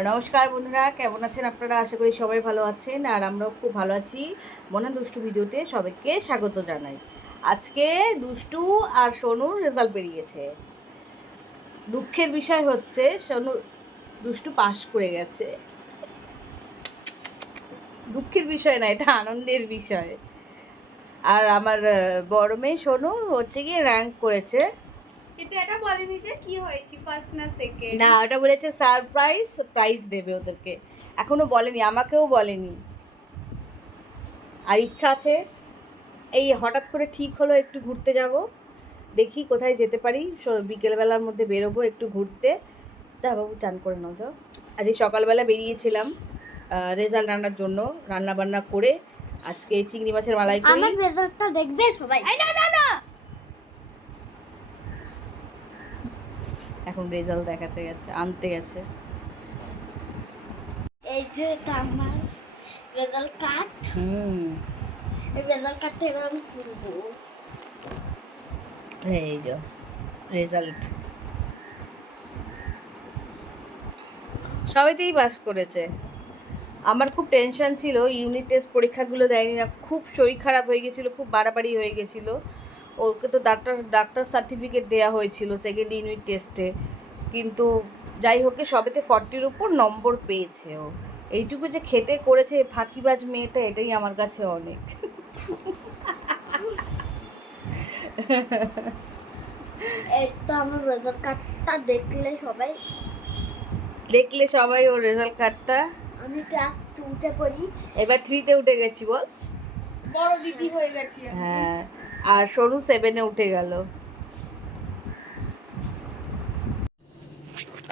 নমস্কার বন্ধুরা, কেমন আছেন আপনারা? আশা করি সবাই ভালো আছেন আর আমরাও খুব ভালো আছি। মনে দুষ্টু ভিডিওতে সবাইকে স্বাগত জানাই। আজকে দুষ্টু আর সোনুর রেজাল্ট বেরিয়েছে। দুঃখের বিষয় হচ্ছে দুষ্টু পাস করে গেছে। দুঃখের বিষয় না, এটা আনন্দের বিষয়। আর আমার বড় মেয়ে সোনু হচ্ছে গিয়ে র্যাঙ্ক করেছে। কিন্তু এটা বলেনি যে কি হয়েছে, ফার্স্ট না সেকেন্ড। না, ওটা বলেছে প্রাইজ দেবে ওদেরকে, এখনো বলেনি, আমাকেও বলেনি। আর ইচ্ছা আছে, এই হঠাৎ করে ঠিক হলো একটু ঘুরতে যাব, দেখি কোথায় যেতে পারি। বিকেলবেলার মধ্যে বেরোবো একটু ঘুরতে। তা বাবু চান করে নাও, যাও। আজকে সকালবেলা বেরিয়েছিলাম রেজাল্ট আনার জন্য, রান্না বান্না করে আজকে চিংড়ি মাছের মালাইকারি। আমার রেজাল্টটা দেখবে সবাই। না না না, এখন রেজাল্ট দেখাতে গেছে, আনতে গেছে। এই যে এটা আমার রেজাল্ট কার্ড। এই রেজাল্ট কার্ডটা এবার আমি খুলবো। এই যে রেজাল্ট, সবাইতেই পাস করেছে। আমার খুব টেনশন ছিল, ইউনিট টেস্ট পরীক্ষাগুলো দেয়নি না, খুব শরীর খারাপ হয়ে গেছিলো, খুব বাড়াবাড়ি হয়ে গেছিলো। ওকে তো ডাক্তার সার্টিফিকেট দেওয়া হয়েছিল সেকেন্ড ইউনিট টেস্টে, কিন্তু যাই হোক সবেতে 40-র উপর নম্বর পেয়েছে ও। এইটুকু যে খেটে করেছে ফাঁকিবাজ মেয়েটা, এটাই আমার কাছে অনেক। এই তো আমার রেজাল্ট কার্ডটা দেখলে সবাই ওর রেজাল্ট কার্ডটা। আমি ক্লাস 2তে পড়ি, এবার 3-তে উঠে গেছি, বল। বড় দিদি হয়ে গেছি। হ্যাঁ, আর সরু 7-এ উঠে গেল।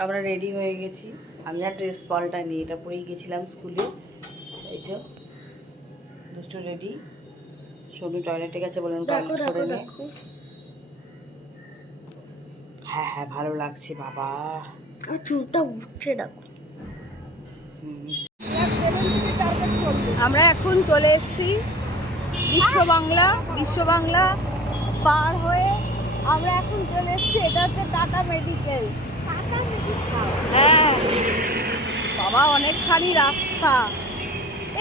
আমরা রেডি হয়ে গেছি। আমি আর ড্রেস পাল্টাইনি, এটা পরেই গেছিলাম স্কুলে। এই যে দুষ্টু রেডি, সোনু টয়লেটে গেছে, বললাম টয়লেট করে নে। হ্যাঁ হ্যাঁ, ভালো লাগছে বাবা। আর চুলটা উঠছে, দেখো। আমরা এখন চলে এসেছি বিশ্ব বাংলা পার হয়ে আমরা এখন চলে এসেছি, এটা হচ্ছে টাটা মেডিকেল। হ্যাঁ বাবা, অনেকখানি রাস্তা।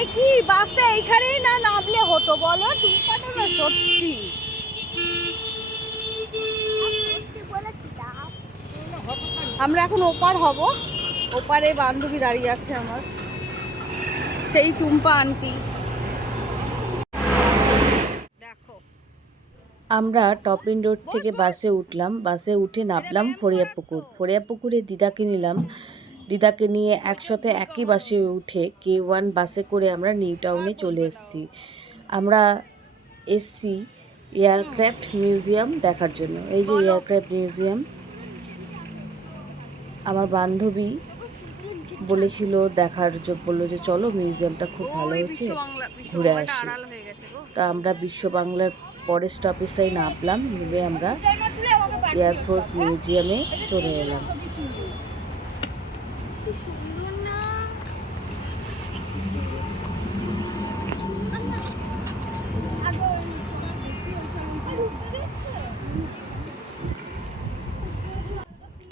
এ কি বাসটা এইখানেই না নামলে হতো বলো, টুকটাকে না সত্যি। আমরা এখন ওপার হব, ওপারে বান্ধবী দাঁড়িয়ে আছে আমার, সেই টুম্পা আন্টি। দেখো, আমরা টপিন রোড থেকে বাসে উঠলাম, বাসে উঠে নামলাম ফরিয়াপুকুরে দিদাকে নিলাম। দিদাকে নিয়ে একসাথে একই বাসে উঠে K1 বাসে করে আমরা নিউ টাউনে চলে এসেছি। আমরা এসছি এয়ারক্রাফট মিউজিয়াম দেখার জন্য। এই যে এয়ারক্রাফট মিউজিয়াম, আমার বান্ধবী বলেছিল বললো যে চলো, মিউজিয়ামটা খুব ভালো হয়েছে, ঘুরে আসি। তা আমরা বিশ্ব বাংলার পরের স্টপেজটাই নামলাম, নেমে আমরা এয়ারফোর্স মিউজিয়ামে চলে এলাম।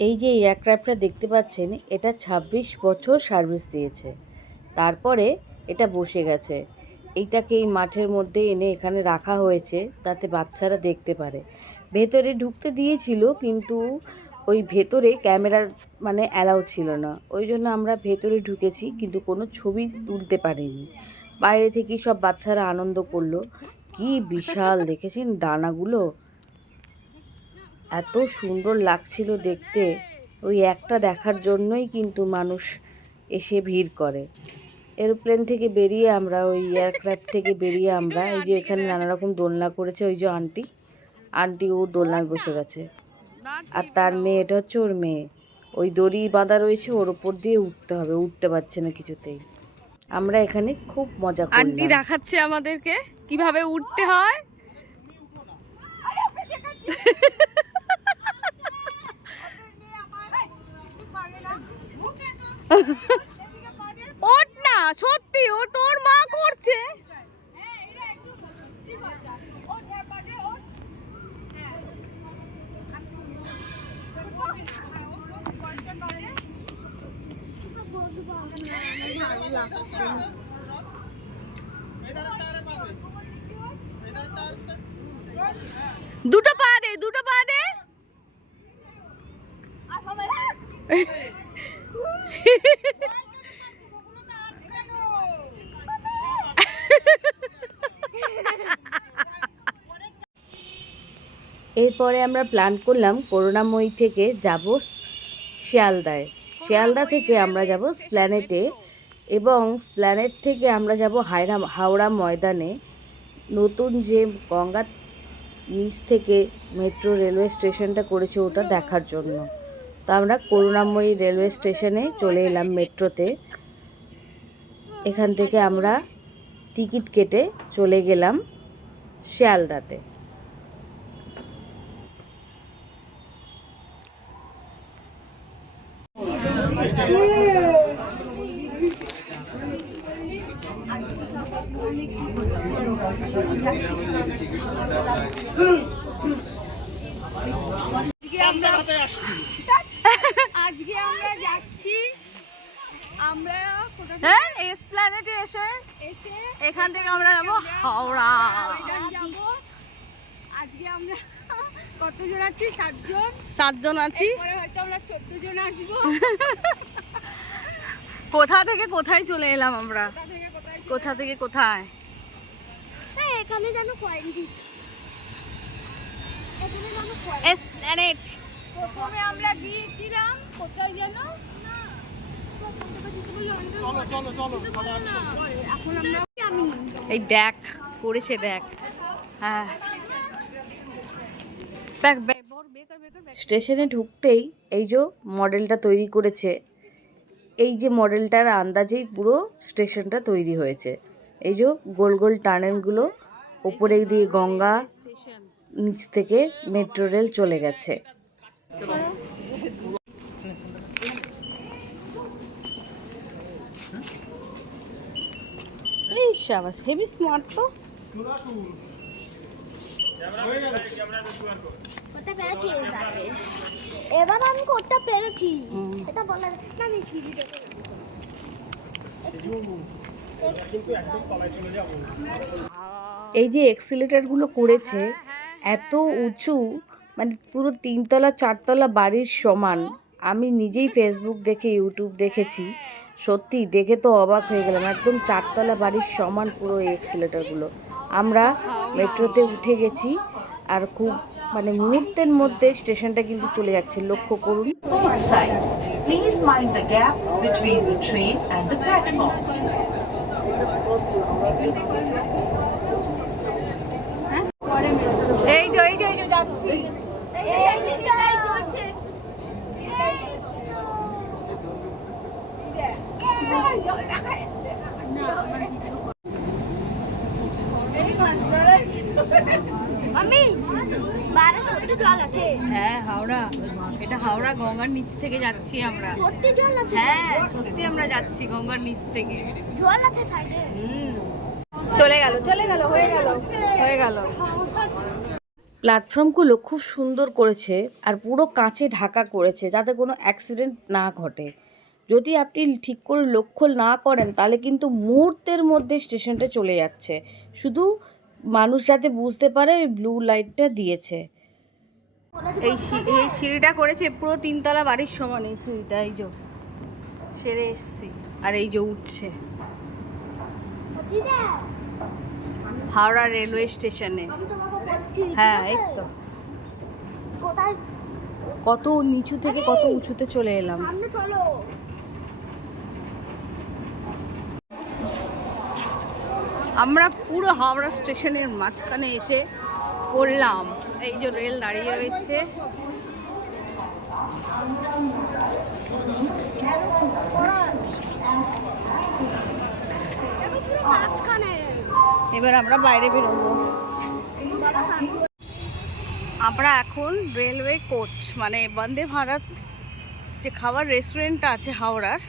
এই যে এয়ারক্রাফটটা দেখতে পাচ্ছেন, এটা 26 বছর সার্ভিস দিয়েছে, তারপরে এটা বসে গেছে। এইটাকে এই মাঠের মধ্যে এনে এখানে রাখা হয়েছে যাতে বাচ্চারা দেখতে পারে। ভেতরে ঢুকতে দিয়েছিল, কিন্তু ওই ভেতরে ক্যামেরা মানে অ্যালাউ ছিল না, ওই জন্য আমরা ভেতরে ঢুকেছি, কিন্তু কোনো ছবি তুলতে পারিনি। বাইরে থেকেই সব বাচ্চারা আনন্দ করলো। কি বিশাল দেখেছেন ডানাগুলো, এত সুন্দর লাগছিল দেখতে। ওই একটা দেখার জন্যই কিন্তু মানুষ এসে ভিড় করে। এরোপ্লেন থেকে বেরিয়ে আমরা, ওই এয়ারক্রাফট থেকে বেরিয়ে আমরা, এই যে এখানে নানা রকম দোলনা করেছে, ওই যে আন্টি ও দোলনায় বসে গেছে, আর তার মেয়ে, এটা হচ্ছে ওর মেয়ে। ওই দড়ি বাঁধা রয়েছে, ওর ওপর দিয়ে উঠতে হবে, উঠতে পারছে না কিছুতেই। আমরা এখানে খুব মজা করলাম। আন্টি দেখাচ্ছে আমাদেরকে কিভাবে উঠতে হয়। ওঠ না, সত্যি ও তোর মা করছে। দুটো পা দে, দুটো পা দে। এরপরে আমরা প্ল্যান করলাম করুণাময়ী থেকে যাব শিয়ালদায়। শিয়ালদা থেকে আমরা যাব স্প্ল্যানেটে এবং স্প্ল্যানেট থেকে আমরা যাব হাওড়া ময়দানে, নতুন যে গঙ্গার নিচ থেকে মেট্রো রেলওয়ে স্টেশনটা করেছে ওটা দেখার জন্য। তো আমরা করুণাময়ী রেলওয়ে স্টেশনে চলে এলাম মেট্রোতে। এখান থেকে আমরা টিকিট কেটে চলে গেলাম শিয়ালদাতে। আজকে আমরা যাচ্ছি, আমরা এসপ্ল্যানেটে এসে এখান থেকে আমরা যাবো হাওড়া। যাবো। আজকে আমরা কতজন আছি? 7 জন। 7 জন আছি। পরে হয়তো আমরা 14 জন আসবো। কোথা থেকে কোথায় চলে এলাম আমরা? কোথা থেকে কোথায়? এখানে জানো পয়েন্ট, এসপ্ল্যানেট। প্রথমে আমরা গিয়েছিলাম কোথায় জানো? এখন আমরা এই দেখ করেছে, দেখ। হ্যাঁ, স্টেশনে ঢুকতেই এই যে মডেলটা তৈরি করেছে, এই যে মডেলটার আন্দাজেই পুরো স্টেশনটা তৈরি হয়েছে। এই যে গোল গোল টানেলগুলো, ওপরে দিয়ে গঙ্গা, নিচ থেকে মেট্রো রেল চলে গেছে। এই শাবাশ, হেভি স্মার্ট তো। করতে পেরেছি এবার আমি করতে পেরেছি। এটা বলা যাচ্ছে না, আমি সিঁড়ি দেখে এই যে এক্সিলেটরগুলো করেছে এত উঁচু, মানে পুরো 3 তলা 4 তলা বাড়ির সমান। আমি নিজেই ফেসবুক দেখে ইউটিউব দেখেছি, সত্যি দেখে তো অবাক হয়ে গেলাম। একদম 4 তলা বাড়ির সমান পুরো এই এক্সিলেটরগুলো। আমরা মেট্রোতে উঠে গেছি আর খুব মানে মুহূর্তের মধ্যে স্টেশনটা কিন্তু চলে যাচ্ছে, লক্ষ্য করুন। Please mind the gap between the train and the platform. এই যে যাচ্ছি। আমি 1200 জল আছে। হ্যাঁ, হাওড়া, এটা হাওড়া গঙ্গার নিচ থেকে যাচ্ছি আমরা। সত্যি জল আছে? হ্যাঁ, সত্যি আমরা যাচ্ছি গঙ্গার নিচ থেকে। জল আছে সাইডে। চলে গেল, হয়ে গেল। প্ল্যাটফর্মগুলো খুব সুন্দর করেছে আর পুরো কাঁচে ঢাকা করেছে যাতে কোনো অ্যাক্সিডেন্ট না ঘটে। যদি আপনি ঠিক করে লক্ষ্য না করেন তাহলে কিন্তু মুহূর্তের মধ্যে স্টেশনটা চলে যাচ্ছে। শুধু মানুষ যাতে বুঝতে পারে ওই ব্লু লাইটটা দিয়েছে। এই সিঁড়িটা করেছে পুরো 3 তলা বাড়ির সমান। এই সিঁড়িটা এই যে ছেড়ে এসছি আর এই যে উঠছে হাওড়া রেলওয়ে স্টেশনে। হ্যাঁ, এই তো কত নিচু থেকে কত উঁচুতে চলে এলাম। আমরা পুরো হাওড়া স্টেশনের মাঝখানে এসে পড়লাম। এই যে রেল দাঁড়িয়ে রয়েছে। এবার আমরা বাইরে বেরোবো। আমরা এখন রেলওয়ে কোচ মানে বন্দে ভারত যে খাবার রেস্টুরেন্টটা আছে হাওড়ার,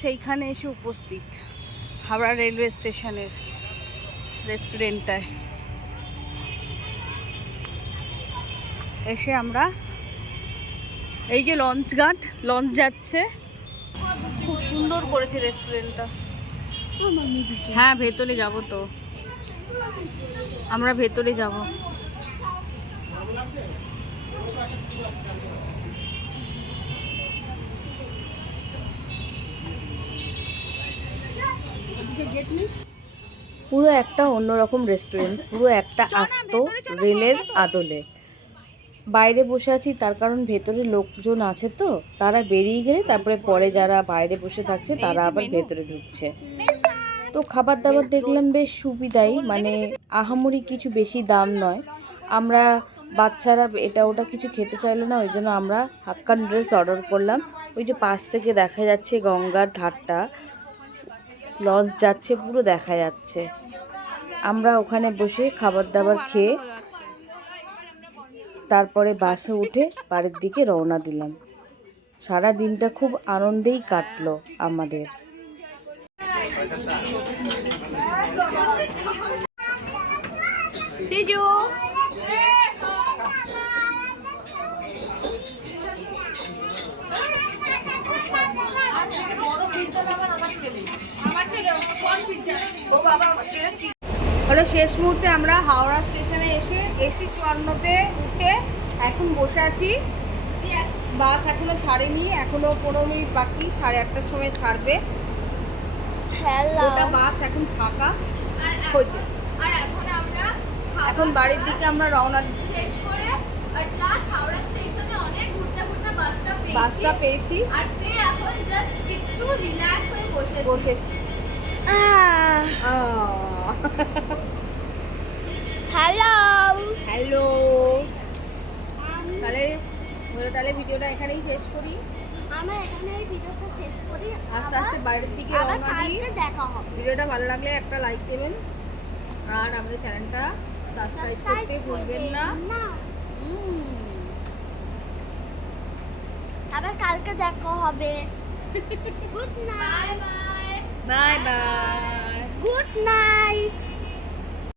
সেইখানে এসে উপস্থিত হাওড়া রেলওয়ে স্টেশনের রেস্টুরেন্টটায় এসে আমরা এই যে লঞ্চ যাচ্ছে, খুব সুন্দর সুন্দর করেছে রেস্টুরেন্টটা। হ্যাঁ ভেতরে যাব তো, আমরা ভেতরে যাব। পুরো একটা অন্যরকম রেস্টুরেন্ট, পুরো একটা আস্ত রেলের আদলে। বাইরে বসে আছি তার কারণ ভেতরে লোকজন আছে তো, তারা বেরিয়ে গেলে তারপরে পরে যারা বাইরে বসে থাকছে তারা আবার ভেতরে ঢুকছে। তো খাবার দাবার দেখলাম বেশ সুবিধাই, মানে আহামরি কিছু বেশি দাম নয়। আমরা বাচ্চারা এটা ওটা কিছু খেতে চাইলো না, ওই জন্য আমরা হাক্কা নুডলস অর্ডার করলাম। ওই যে পাশ থেকে দেখা যাচ্ছে গঙ্গার ধারটা, লঞ্চ যাচ্ছে পুরো দেখা যাচ্ছে। আমরা ওখানে বসে খাবার দাবার খেয়ে তারপরে বাসে উঠে বাড়ির দিকে রওনা দিলাম। সারা দিনটা খুব আনন্দেই কাটলো আমাদের। জিজু হলো শেষ মুহূর্তে আমরা হাওড়া স্টেশনে এসে এসি 54-তে উঠে এখন বসে আছি। বাস এখনো ছাড়েনি, এখনো 15 মিনিট বাকি, 8:30টার সময় ছাড়বে। ওটা বাস এখন ফাঁকা হয়েছে। আর এখন আমরা এখন বাড়ির দিকে আমরা রওনা দিচ্ছি। শেষ করে at last হাওড়া স্টেশনে অনেক ঘুরতে ঘুরতে বাসটা পেয়েছি আর পেয়ে এখন জাস্ট একটু রিল্যাক্স হয়ে বসেছি। হ্যালো হ্যালো, তাহলে ভিডিওটা এখানেই শেষ করি। আমরা এখানে এই ভিডিওটা শেষ করি, আস্তে আস্তে বাইরের দিকে আবার রওনা দিই। কালকে দেখা হবে। ভিডিওটা ভালো লাগলে একটা লাইক দেবেন আর আমাদের চ্যানেলটা সাবস্ক্রাইব করতে ভুলবেন না। আবার কালকে দেখা হবে। Good night, bye bye, bye bye, good night.